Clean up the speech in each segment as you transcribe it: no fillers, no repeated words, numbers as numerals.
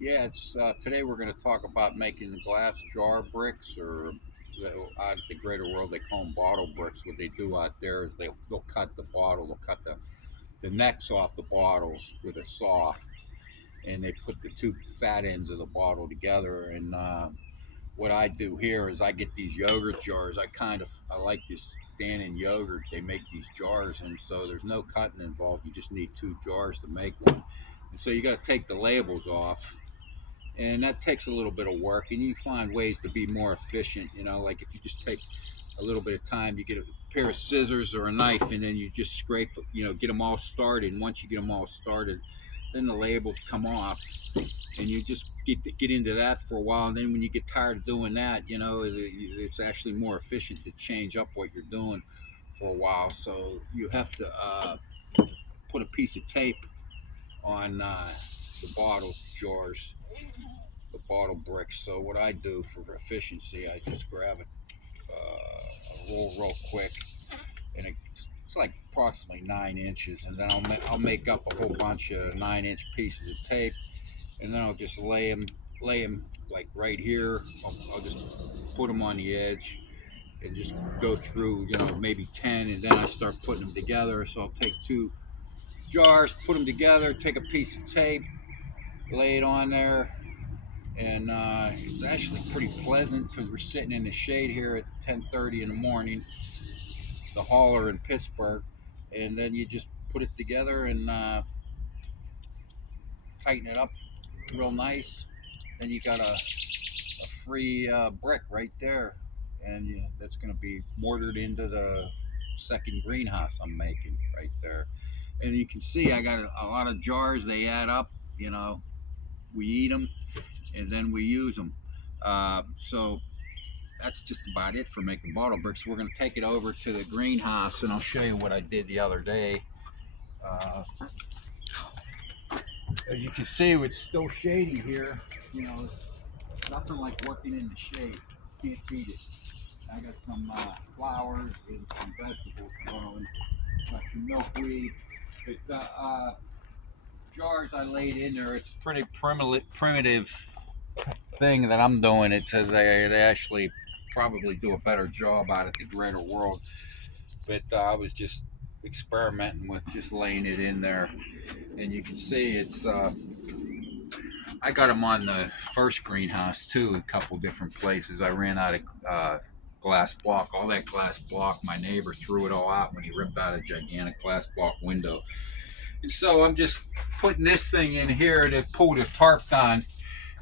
Yeah, it's today we're going to talk about making glass jar bricks, or out the greater world they call them bottle bricks. What they do out there is they'll cut the bottle, they'll cut the necks off the bottles with a saw, and they put the two fat ends of the bottle together. And what I do here is I get these yogurt jars. I like this Dannon yogurt. They make these jars, and so there's no cutting involved. You just need two jars to make one. And so you got to take the labels off, and that takes a little bit of work, and you find ways to be more efficient, like if you just take a little bit of time, you get a pair of scissors or a knife, and then you just scrape, get them all started. And once you get them all started, then the labels come off, and you just get into that for a while. And then when you get tired of doing that, it's actually more efficient to change up what you're doing for a while. So you have to put a piece of tape on the bottle jars, the bottle bricks. So what I do for efficiency, I just grab a roll real quick, and it's like approximately 9 inches, and then I'll make up a whole bunch of 9-inch pieces of tape, and then I'll just lay them like right here. I'll just put them on the edge and just go through, maybe 10, and then I start putting them together. So I'll take two jars, put them together, take a piece of tape, lay it on there, and it's actually pretty pleasant because we're sitting in the shade here at 10:30 in the morning, the hauler in Pittsburgh, and then you just put it together and tighten it up real nice. Then you got a free brick right there, and that's going to be mortared into the second greenhouse I'm making right there. And you can see I got a lot of jars. They add up. You know, we eat them and then we use them. So that's just about it for making bottle bricks. We're going to take it over to the greenhouse, and I'll show you what I did the other day. Uh, as you can see, it's still shady here. It's nothing like working in the shade. Can't beat it. I got some flowers and some vegetables growing. Got some milkweed. But jars I laid in there. It's a pretty primitive thing that I'm doing. They actually probably do a better job out at the greater world. But I was just experimenting with just laying it in there, and you can see it's. I got them on the first greenhouse too, a couple different places. I ran out of glass block. All that glass block, my neighbor threw it all out when he ripped out a gigantic glass block window. And so I'm just putting this thing in here to pull the tarp down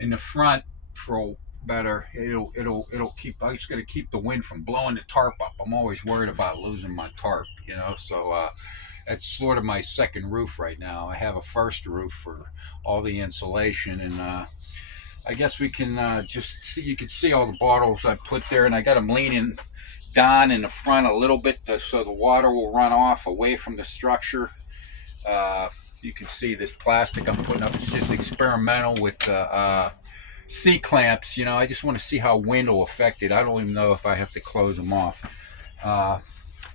in the front for better. It'll keep. I just got to keep the wind from blowing the tarp up. I'm always worried about losing my tarp, So that's sort of my second roof right now. I have a first roof for all the insulation, and I guess we can just see. You can see all the bottles I put there, and I got them leaning down in the front a little bit so the water will run off away from the structure. You can see this plastic I'm putting up. It's just experimental with C clamps. I just want to see how wind will affect it. I don't even know if I have to close them off.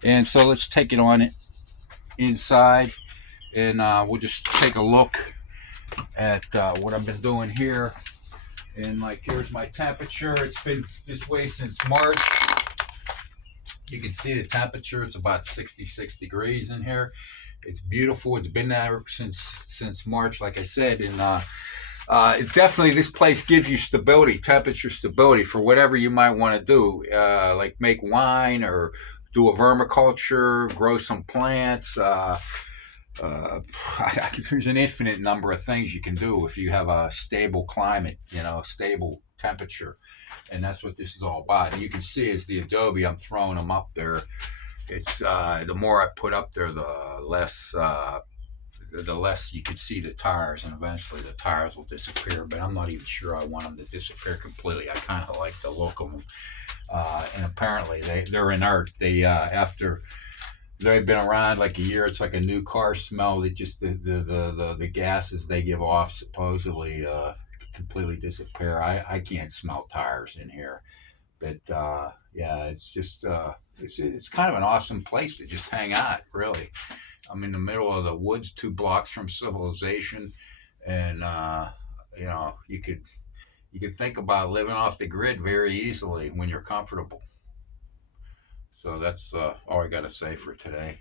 And so let's take it on inside, and we'll just take a look at what I've been doing here. And like, here's my temperature. It's been this way since March. You can see the temperature. It's about 66 degrees in here. It's beautiful. It's been there since March, like I said, and it definitely, this place gives you stability, temperature stability for whatever you might want to do, like make wine or do a vermiculture, grow some plants. There's an infinite number of things you can do if you have a stable climate, stable temperature, and that's what this is all about. And you can see as the adobe, I'm throwing them up there. It's the more I put up there, the less you can see the tires, and eventually the tires will disappear. But I'm not even sure I want them to disappear completely. I kind of like the look of them, and apparently they're inert. After they've been around like a year, it's like a new car smell. That just the gases they give off supposedly completely disappear. I can't smell tires in here, but yeah, it's just it's kind of an awesome place to just hang out. Really, I'm in the middle of the woods, 2 blocks from civilization, and You know, you could think about living off the grid very easily when you're comfortable. So that's all I got to say for today.